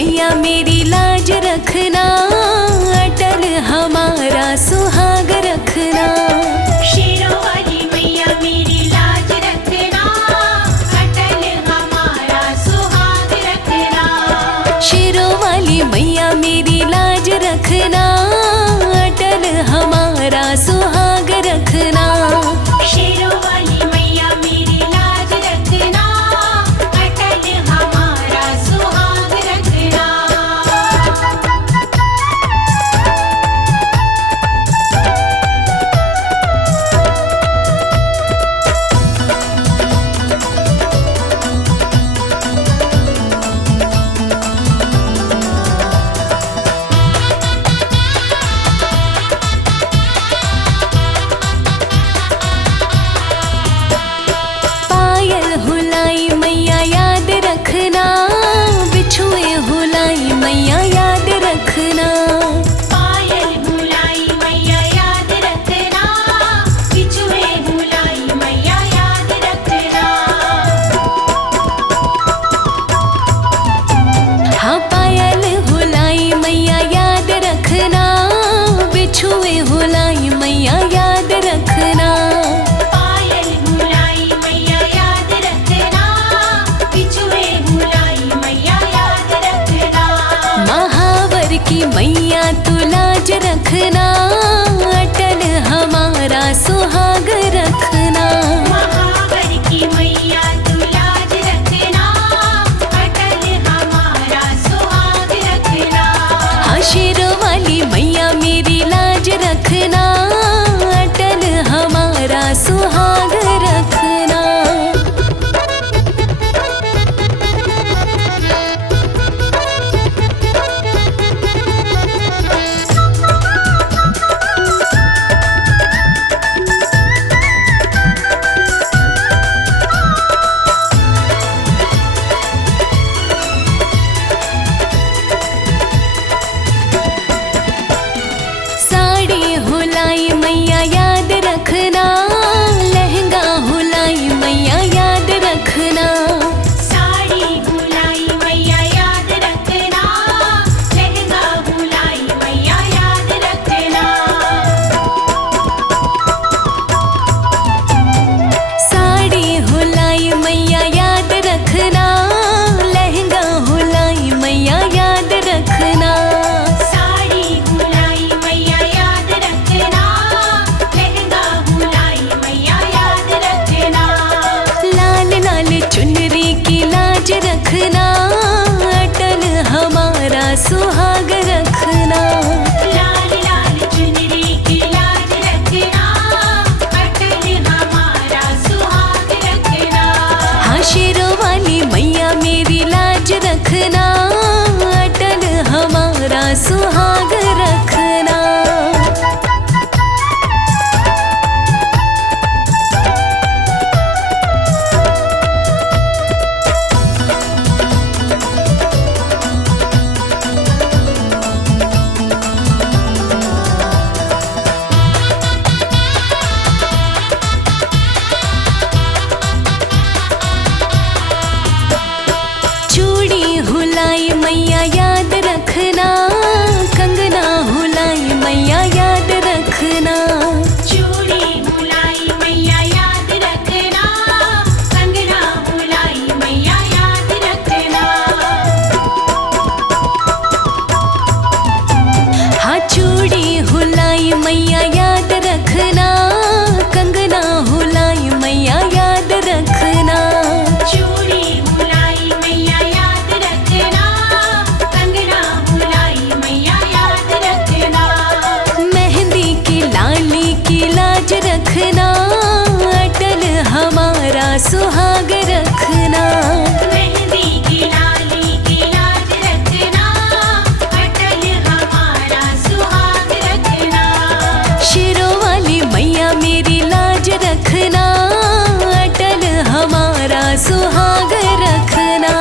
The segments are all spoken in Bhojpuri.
मैया मेरी लाज रखना, अटल हमारा सुहाग रखना। शेरों वाली मैया मेरी लाज रखना, अटल हमारा सुहाग रखना। शेरों वाली मैया मेरी लाज रखना, अटल हमारा सुहाग रखना। शेरों वाली मैया मेरी लाज रखना, अटल हमारा सुहाग रखना। पायल हुलाई मैया याद रखना, बिछुए हुलाई मैया याद रखना। पायल भुलाई मैया याद रखना, बिछुए भुलाई मैया याद रखना। हाँ पायल हुलाई मैया याद रखना, बिछुए हुलाई मैया याद रखना। पायल भुलाई मैया याद रखना, बिछुए भुलाई मैया याद रखना। महावर की मैया तू लाज रखना, अटल हमारा सुहाग रखना। महावर की मैया तू लाज रखना, अटल हमारा सुहाग रखना। हाँ शेरों वाली मैया मेरी लाज रखना, अटल हमारा सुहाग रखना। साड़ी हुलाई मैया याद रखना, लहंगा हुलाई मैया याद रखना। साड़ी भुलाई मैया याद रखना, लहंगा भुलाई मैया याद रखना। साड़ी हुलाई मैया याद रखना, लहंगा हुलाई मैया याद रखना। साड़ी भुलाई मैया याद रखना, लहंगा भुलाई मैया याद रखना। लाल लाल चुनरी की लाज रखना, अटल हमारा सुहाग रखना। लाल लाल चुनरी की लाज रखना, अटल हमारा सुहाग रखना। हाँ शेरों वाली मैया मेरी लाज रखना, अटल हमारा सुहाग रखना। चूड़ी हुलाई मैया याद रखना, कंगना हुलाई मैया याद रखना। चूड़ी भुलाई मैया याद रखना, कंगना भुलाई मैया याद रखना। हाँ चूड़ी हुलाई मैया याद रखना, कंगना हुलाई मैया याद रखना। चूड़ी भुलाई मैया याद रखना, कंगना भुलाई मैया याद रखना। मेहंदी की लाली की लाज रखना, अटल हमारा सुहाग रखना। मेहंदी की लाली की लाज रखना, अटल हमारा सुहाग रखना। शेरों वाली मैया मेरी लाज रखना, अटल हमारा सुहाग रखना।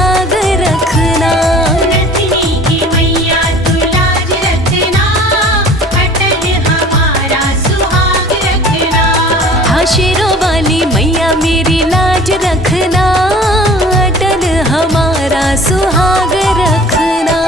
सुहाग रखना। नथनी की मैया तू लाज रखना, अटल हमारा सुहाग रखना। हाँ शेरों वाली मैया मेरी लाज रखना, अटल हमारा सुहाग रखना।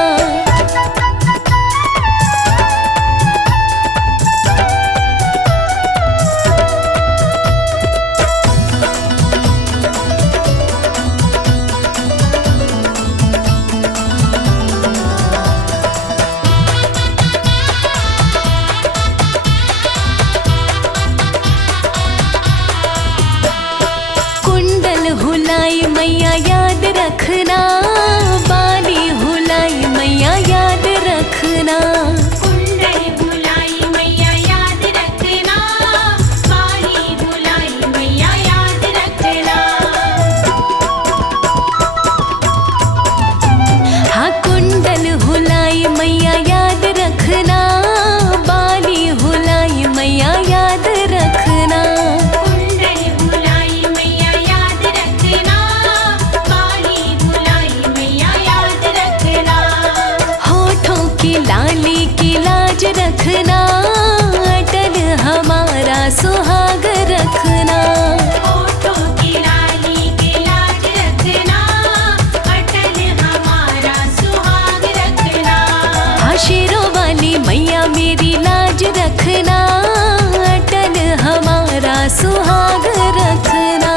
कुंडल हुलाई मैया याद रखना, बाली हुलाई मैया याद रखना। कुंडल बुलाई मैया याद रखना, बाली बुलाई मैया याद रखना। हाँ कुंडल हुलाई मैया याद रखना, बाली हुलाई मैया याद रखना। कुंडल बुलाई मैया याद रखना, बाली बुलाई मैया याद रखना। होठों की लाली की लाज रखना, अटल हमारा सुहाग रखना। होठों की लाली की लाज रखना, अटल हमारा सुहाग रखना। हाँ शेरों वाली मैया मेरी लाज रखना, अटल हमारा सुहाग रखना।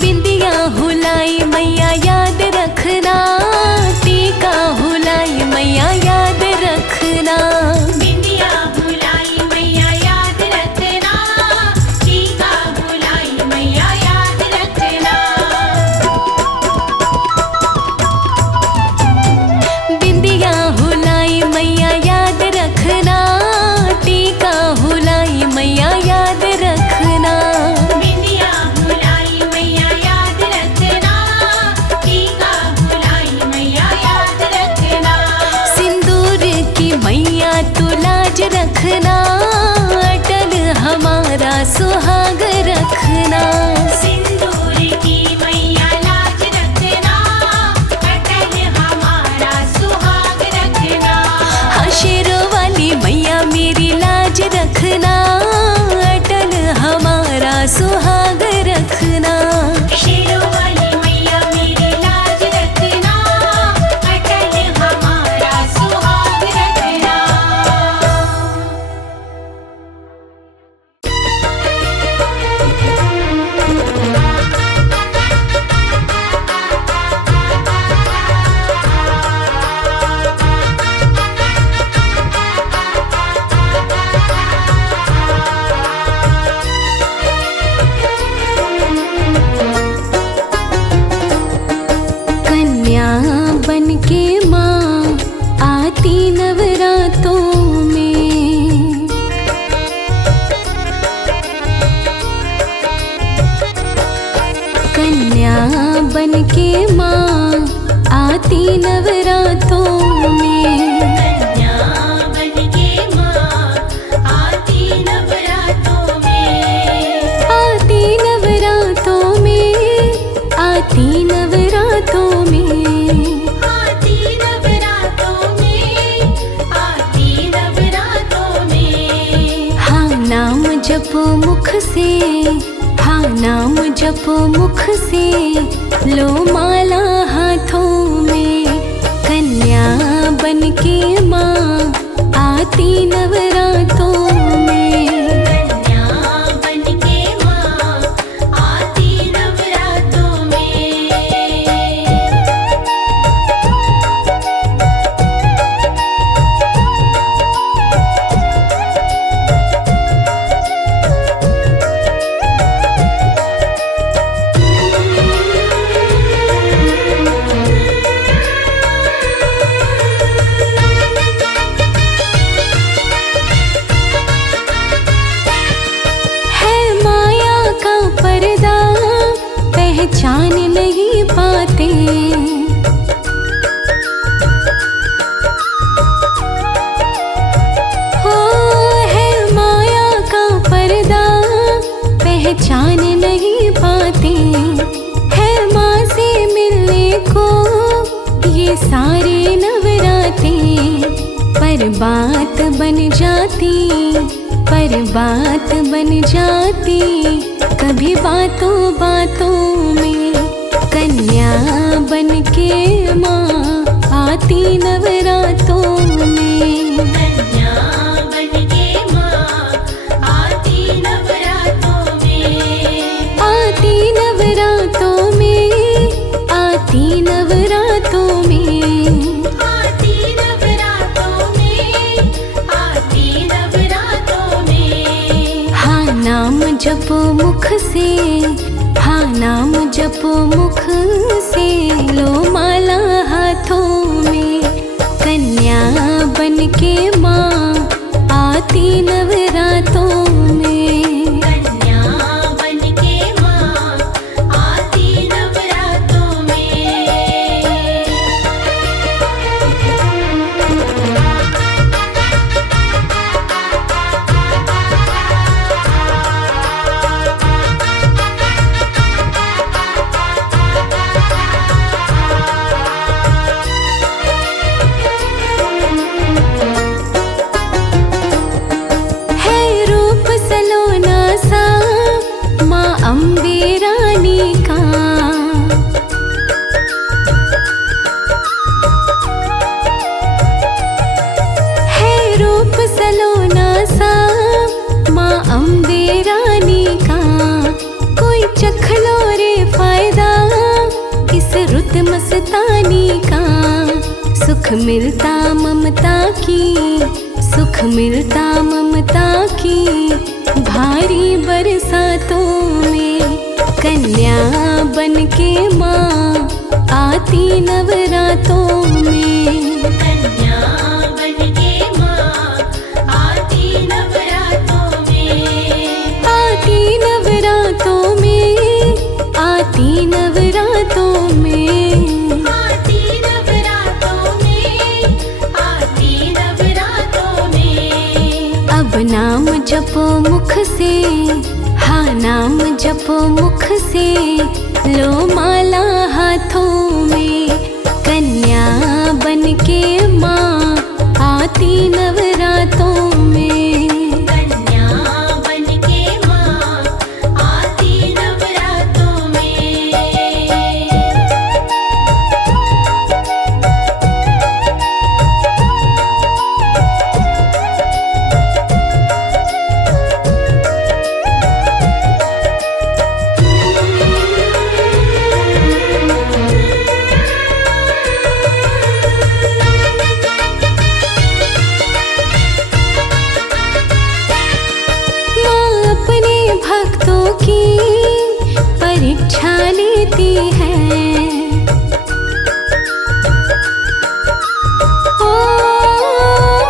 बिंदिया हुलाई मैया याद रखना, टीका हुलाई मैया याद रखना। बिंदिया बुलाई मैया याद रखना, टीका बुलाई मैया याद रखना। बिंदिया हुलाई मैया याद रखना, टीका हुलाई मैया याद रखना। बिंदिया बुलाई मैया याद रखना, टीका बुलाई मैया याद रखना। सिंदूर की मैया तू लाज रखना, अटल हमारा सुहाग रखना। सिंदूर की मैया लाज रखना, अटल हमारा सुहाग रखना। हाँ शेरों वाली मैया मेरी लाज रखना, अटल हमारा सुहाग रखना। शेरों वाली मैया मेरी लाज रखना, अटल हमारा सुहाग रखना। कन्या बन के माँ आती नवरातों में, कन्या बन के माँ आती नवरातों में। कन्या बन के माँ आती नवरातों में। आती नवरातों में, आती नवरातों में। आती नवरातों में, आती नवरातों में। हाँ नाम जपो मुख से, हाँ नाम जपो मुख से, लो माला हाथों में। कन्या बन के माँ आती नवरातों में। कन्या बन के माँ आती नवरातों में। पहचान नहीं पाते। हो है माया का पर्दा, पहचान नहीं पाते। है माँ से मिलने को ये सारे नवराते, पर बात बन जाती, पर बात बन जाती। कभी बातों बातों में कन्या बन के माँ आती नवरातों में। कन्या बन के माँ आती नवरातों में। आती नवरातों में, आती नवरातों में। आती नवरातों में। आती नवरातों में। हाँ नाम जपो मुख से, हाँ नाम जपो मुख से। लो माला हाथों में, कन्या बन के माँ आती नवरातों में। कन्या बन के माँ आती नवरातों में। है रूप सलोना सा माँ अम्बे रानी का। है रूप सलोना सा माँ अम्बे रानी का। कोई चख लो रे फायदा इस रुत मस्तानी का। सुख मिलता ममता की, सुख मिलता ममता की। भारी बरसातों में कन्या बन के माँ आती नवरातों में। कन्या बन के माँ आती नवरातों में। आती नवरातों में, आती नवरातों में। आती नवरातों में। आती नवरातों में। अब नाम जपो मुख से, हाँ नाम जपो मुख से। लो माला हाथों में, कन्या बन के माँ आती नवरातों में। कन्या बन के माँ आती नवरातों में। माँ अपने भक्तों की परीक्षा लेती है। ओ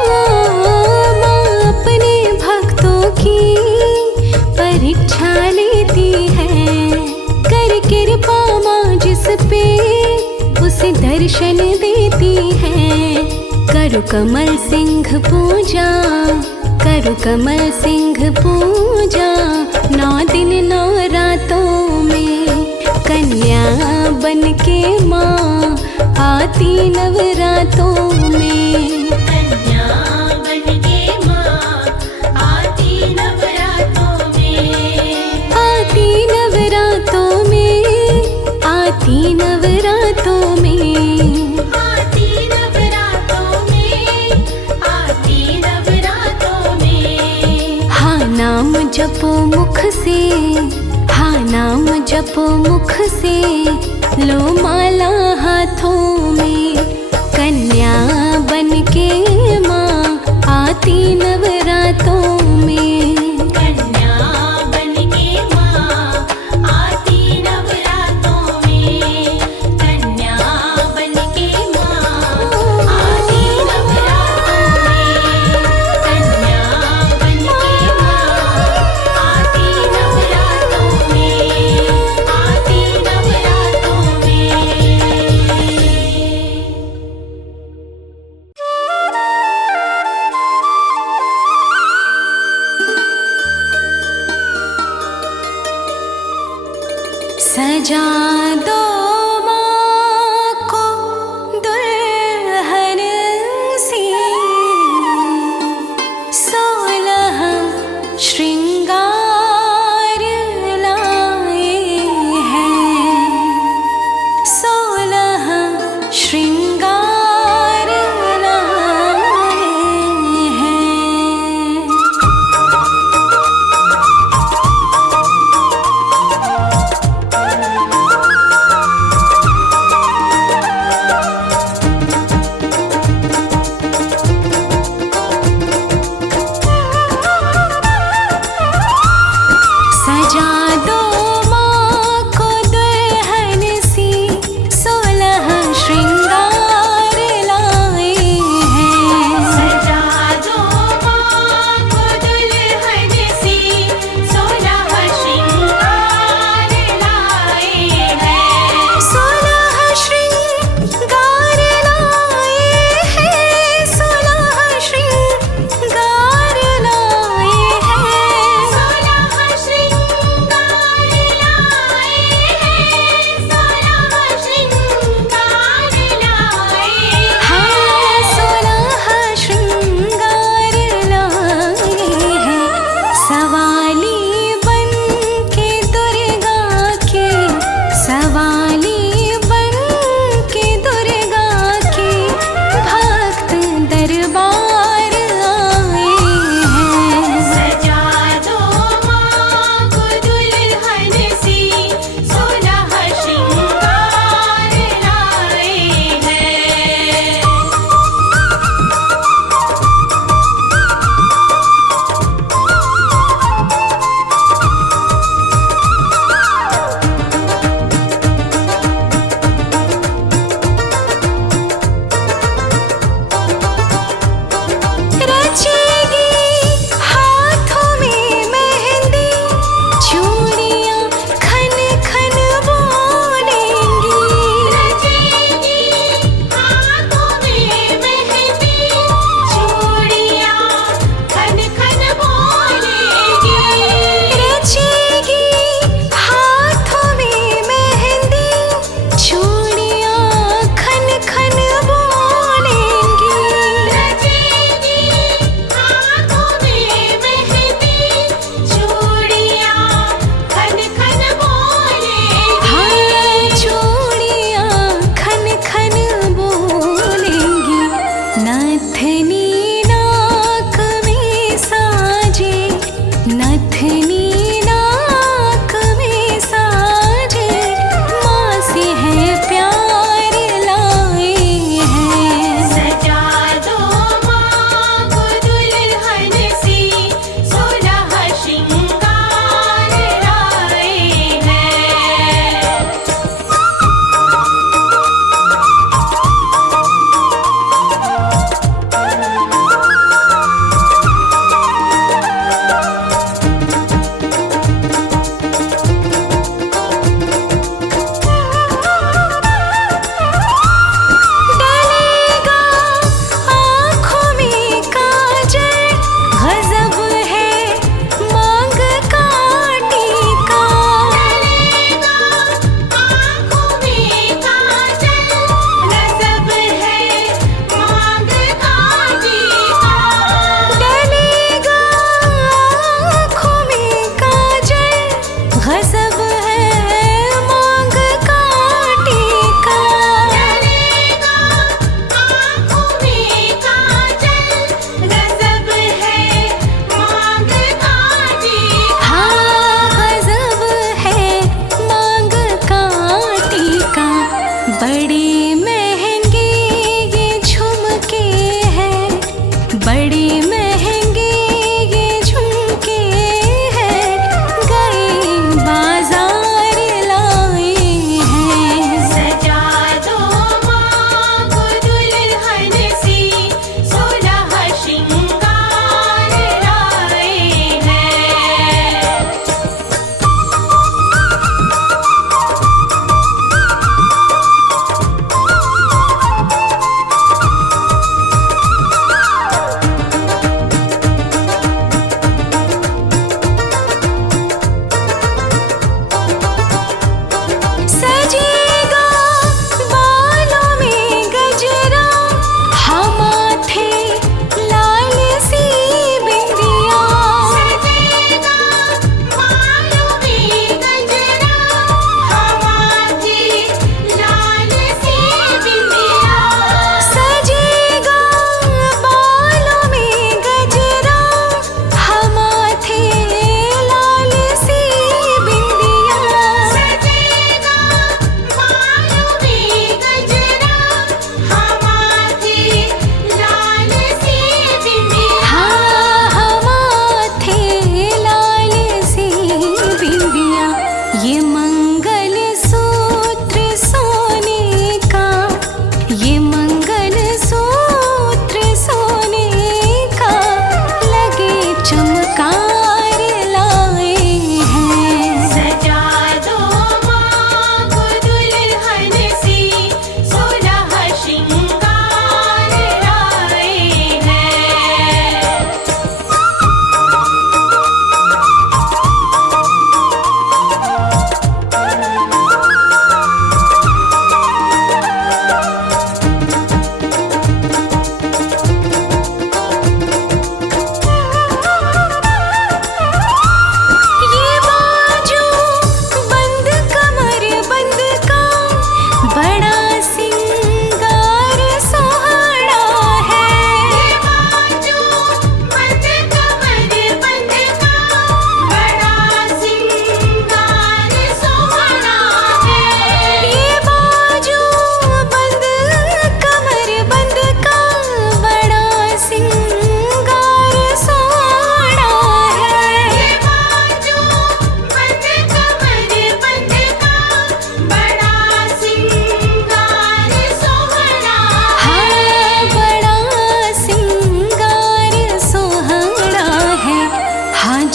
माँ अपने भक्तों की परीक्षा लेती है। कर कृपा माँ जिस पे उसे दर्शन देती है। करो कमल सिंह पूजा, करो कमल सिंह पूजा। 9 दिन 9 रातों में कन्या बन के माँ आती नवरातों में। कन्या बन के माँ आती नवरातों में। आती नवरातों में, आती नवरातों में। आती नवरातों में। आती नवरातों में। हाँ नाम जपो मुख से, हाँ नाम जपो मुख से। लो माला हाथों में, कन्या बन के माँ आती नवरातों में। कन्या बन के माँ आती नवरातों में। कन्या बन के माँ आती नवरातों में। कन्या बन के माँ आती नवरातों में। आती नवरातों सजा दो माँ को दुल्हन सी, 16 श्रृंगार लाए हैं, 16 श्रृंगार लाए हैं।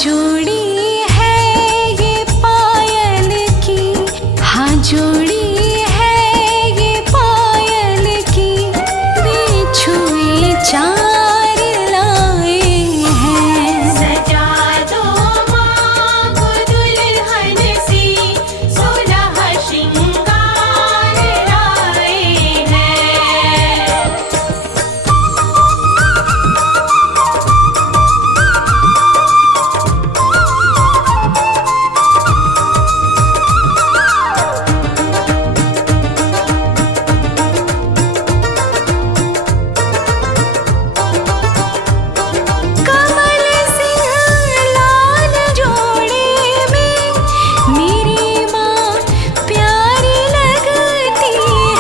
जोड़ी है ये पायल की, हाँ जोड़ी है ये पायल की, बिछुए चार लाए हैं। सजा दो माँ को दुल्हन सी, 16 श्रृंगार लाए हैं। कमल सिंह लाल जोड़े में मेरी माँ प्यारी लगती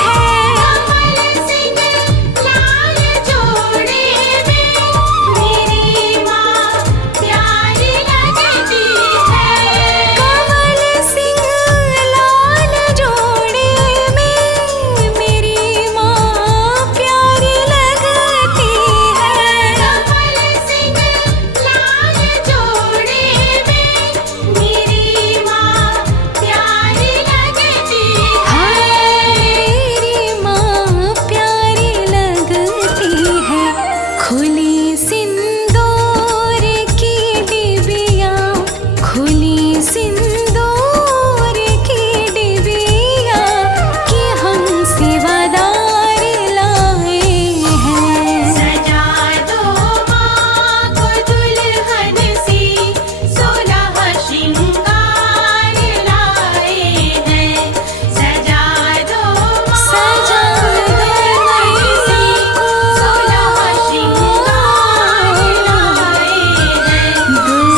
है। कमल सिंह लाल जोड़े में मेरी माँ प्यारी लगती है। कमल सिंह लाल जोड़े में मेरी माँ प्यारी लगती है। कमल सिंह लाल जोड़े में मेरी माँ प्यारी लगती हाँ मेरी माँ प्यारी लगती है। खुली सिंदूर की डिबिया, खुली सिंदूर की डिबिया कि हम सेवादार लाए हैं। सजा दो माँ को दुल्हन सी, 16 श्रृंगार लाए हैं। सजा दो सजा दो दुल्हन सी, 16 श्रृंगार लाए हैं।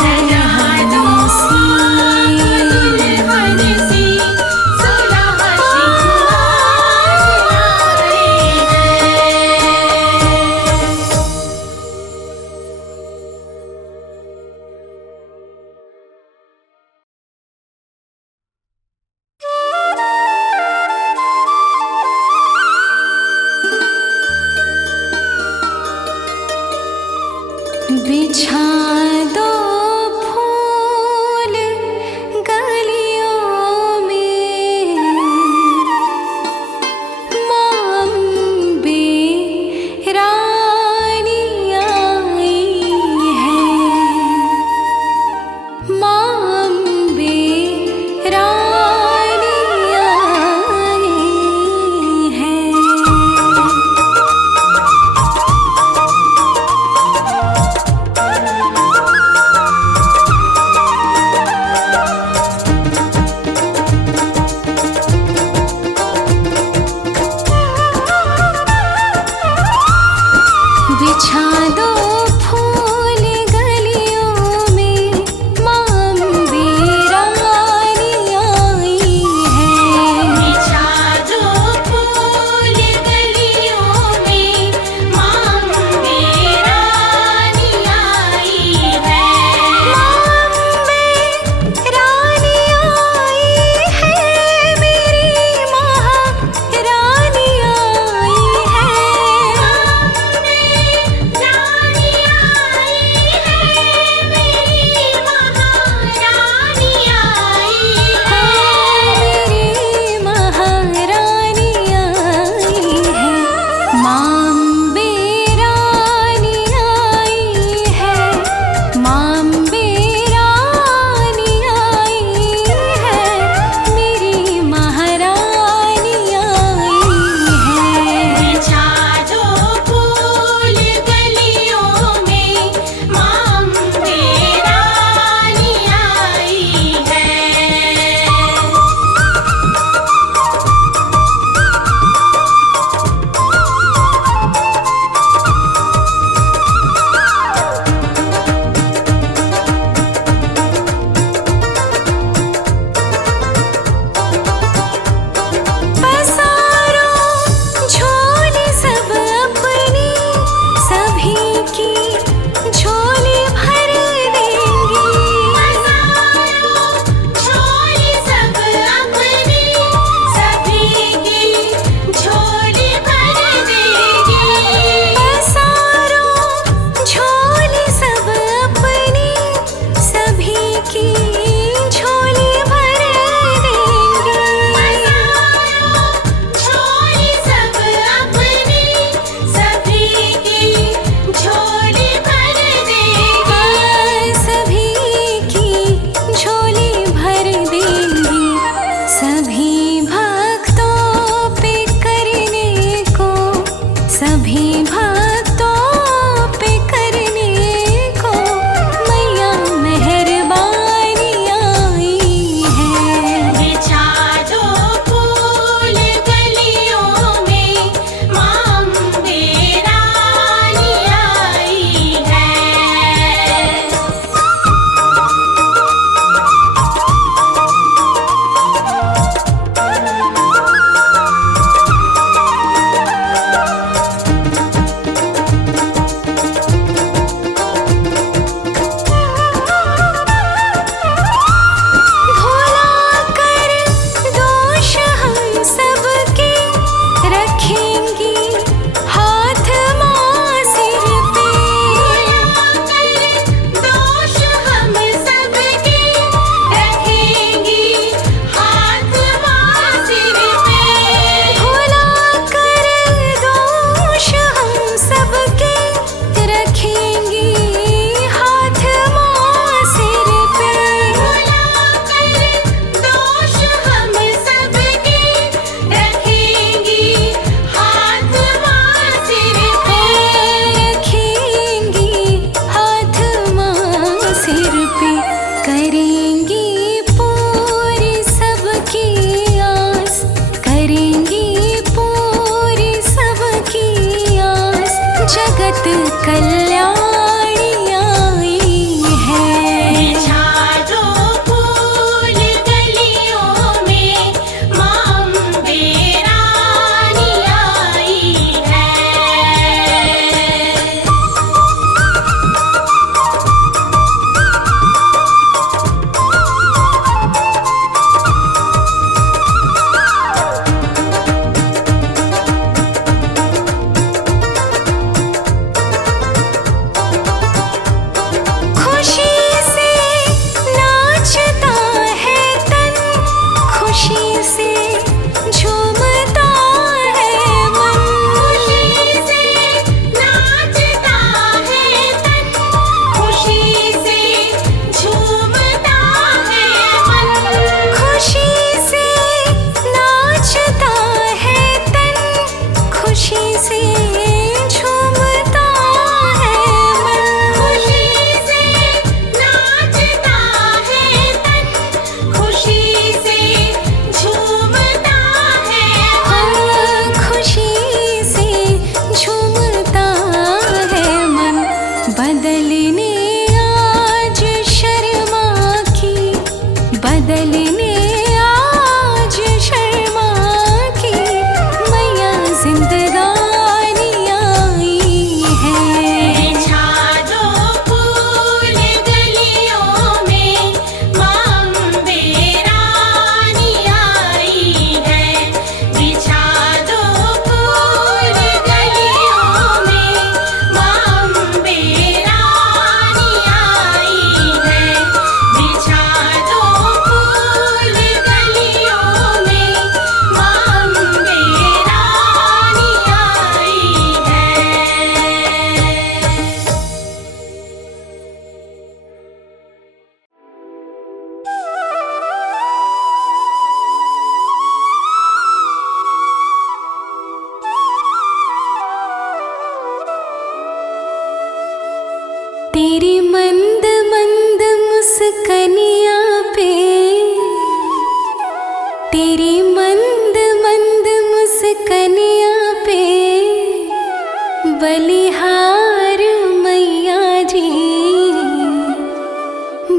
सजा दो दुल्हन सी, 16 बिछा दो फूल गलियों में, माँ अम्बे रानी आई है। माँ अम्बे रानी आई है।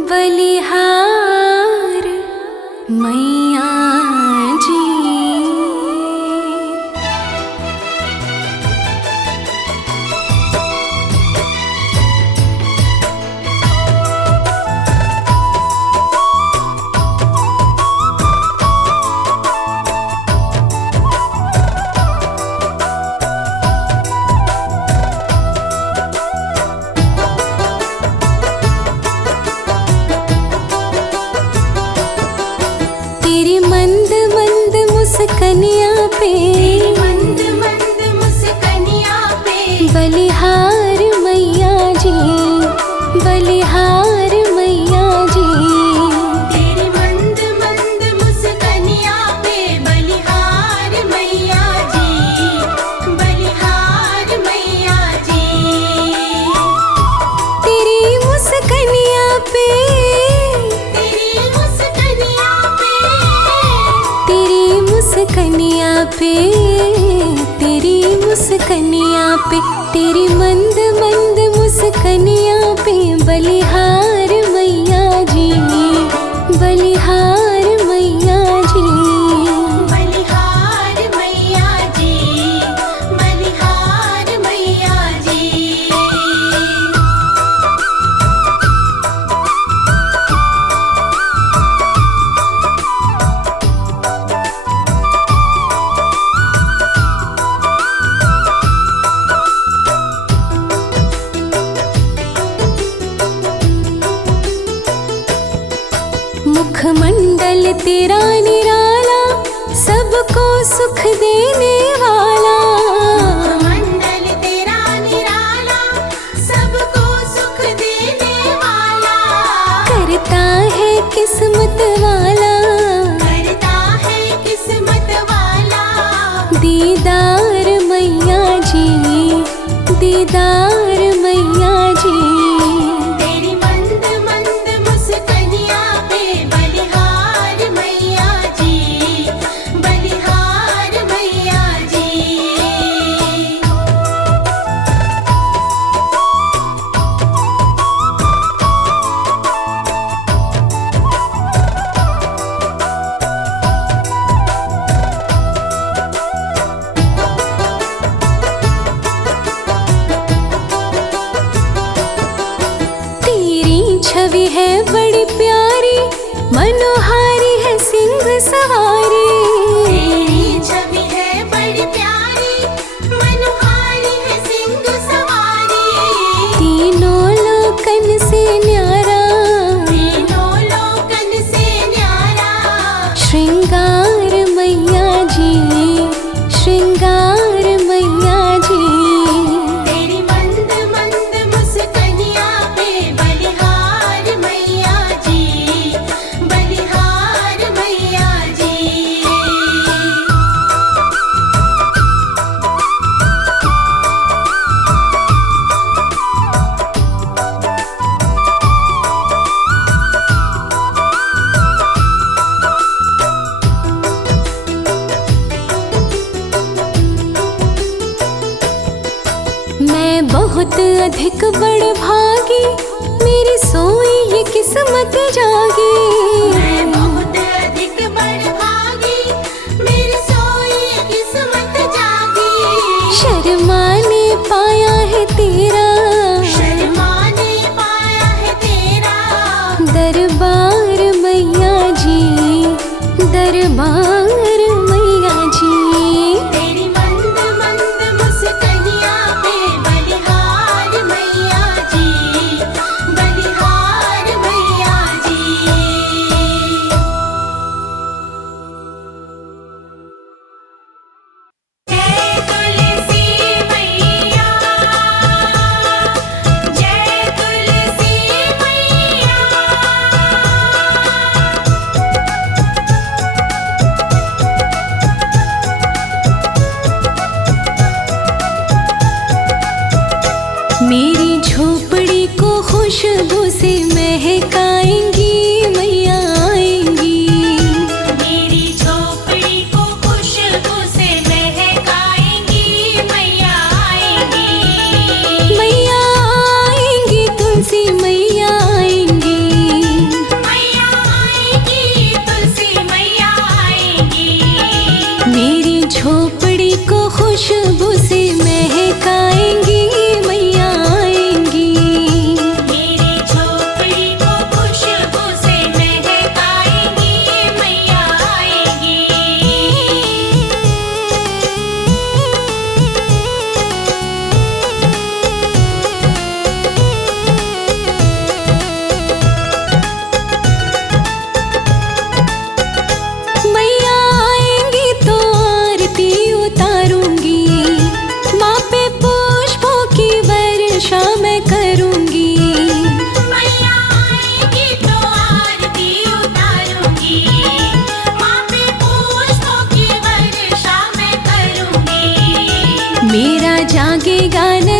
बलिहार मैया जी। तेरी मंद मंद मुस्कनिया पे, मंद मंद मुस्कनिया पे, बलिहार मैया जी, बलिहार मैया जी। तेरी मंद मंद मुस्कनिया पे, बलिहार मैया जी, बलिहार मैया जी। तेरी मुस्कनिया पे, तेरी मुस्कनिया पे, तेरी मुस्कनिया पे, तेरी मुस्कनिया पे, तेरी मंद मंद मुस्कनिया पे, बलिहार मैया जी, बलिहार मैया जी। बलिहार मैया जी, बलिहार मैया जी। मुखमंडल तेरा निराला, सबको सुख देने वाला। मंडल तेरा निराला, सबको सुख देने वाला। करता है किस्मत वाला, करता है किस्मत वाला। दीदार मैया जी, दीदार मैया जी। तेरी मंद मंद मुस्कनिया पे, बलिहार मैया जी, बलिहार मैया जी। तेरी छवि है बड़ी प्यारी, मनोहारी है सिंह सवारी। तेरी छवि है बड़ी प्यारी, मनोहारी है सिंह सवारी। तीनों लोकन से न्यारा, तीनों लोकन से न्यारा। श्रृंगार मैया जी, श्रृंगार मैया जी। तेरी मंद मंद मुस्कनिया पे, बलिहार मैया जी, बलिहार मैया जी। मैं बहुत अधिक बड़ भागी, मेरी सोई ये किस्मत जागी। मैं बहुत अधिक बड़ भागी, मेरी सोई किस्मत जागी। शर्मा ने पाया है तेरा, शर्मा ने पाया है तेरा। दरबार मैया जी, दरबार मैया जी। तेरी मंद मंद मुस्कनिया पे, बलिहार मैया जी, बलिहार मैया जी। जय तुलसी मैया, जय तुलसी मैया।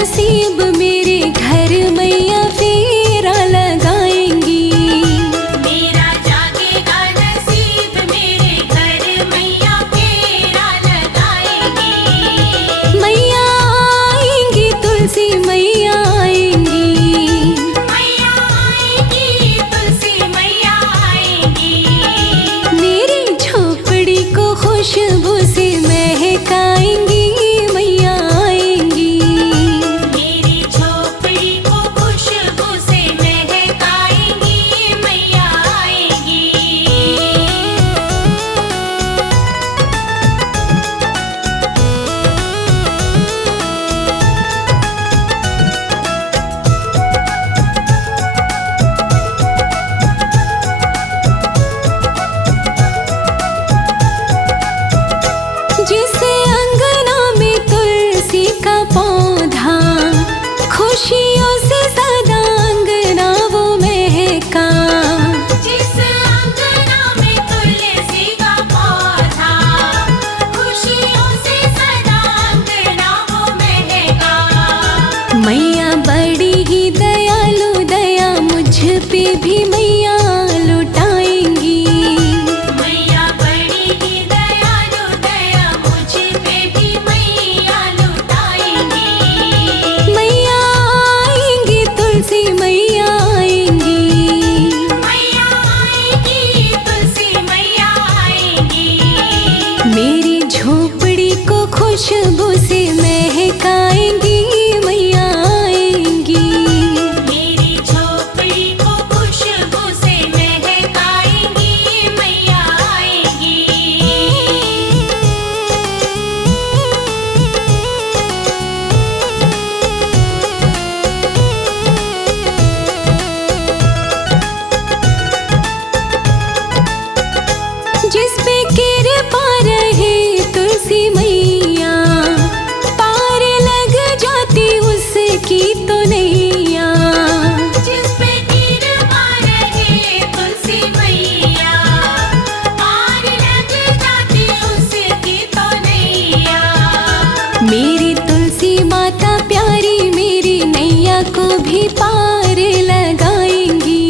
नसीब मेरे घर मैया फेरा लगाएंगी। मेरा जागेगा नसीब मेरे घर मैया फेरा लगाएगी। मैया आएंगी तुलसी मैया आएंगी। मैया आएगी तुलसी मैया आएगी। मेरी झोपड़ी को खुशबू से महकाएंगी मैया आएंगी। मेरी झोपड़ी को खुशबू से महकाएगी मैया आएगी। जिसे अंगना में तुलसी का पौधा, खुशियों से सदा अंगना वो महका। जिस अंगना में तुलसी का पौधा, खुशियों से सदा अंगना वो महका। मैया बड़ी ही दयालु, दया मुझ पे भी मैया लुटाएंगी। मैया बड़ी ही दयालु, दया मुझ पे भी मैया लुटाएंगी। मैया आएंगी तुलसी मैया आएंगी। मैया आएगी तुलसी मैया आएगी। मेरी झोपड़ी को खुशबू से महकाएंगी मैया आएंगी। मेरी झोपड़ी को खुशबू से महकाएगी मैया आएगी। जिस पे कृपा रहे तुलसी मैया, पार लग जाती उसकी तो नैया। जिस पे कृपा रहे तुलसी मैया, पार लग जाती उसकी तो नैया। मेरी तुलसी माता प्यारी मेरी नैया को भी पार लगाएंगी।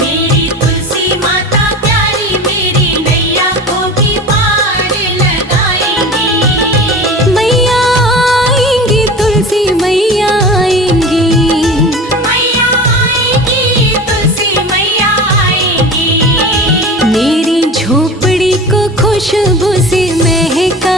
मेरी तुलसी माता प्यारी मेरी नैया को भी पार लगाएगी। मैया आएंगी तुलसी मैया आएंगी। मैया आएगी तुलसी मैया आएगी। मेरी झोपड़ी को खुशबू से महका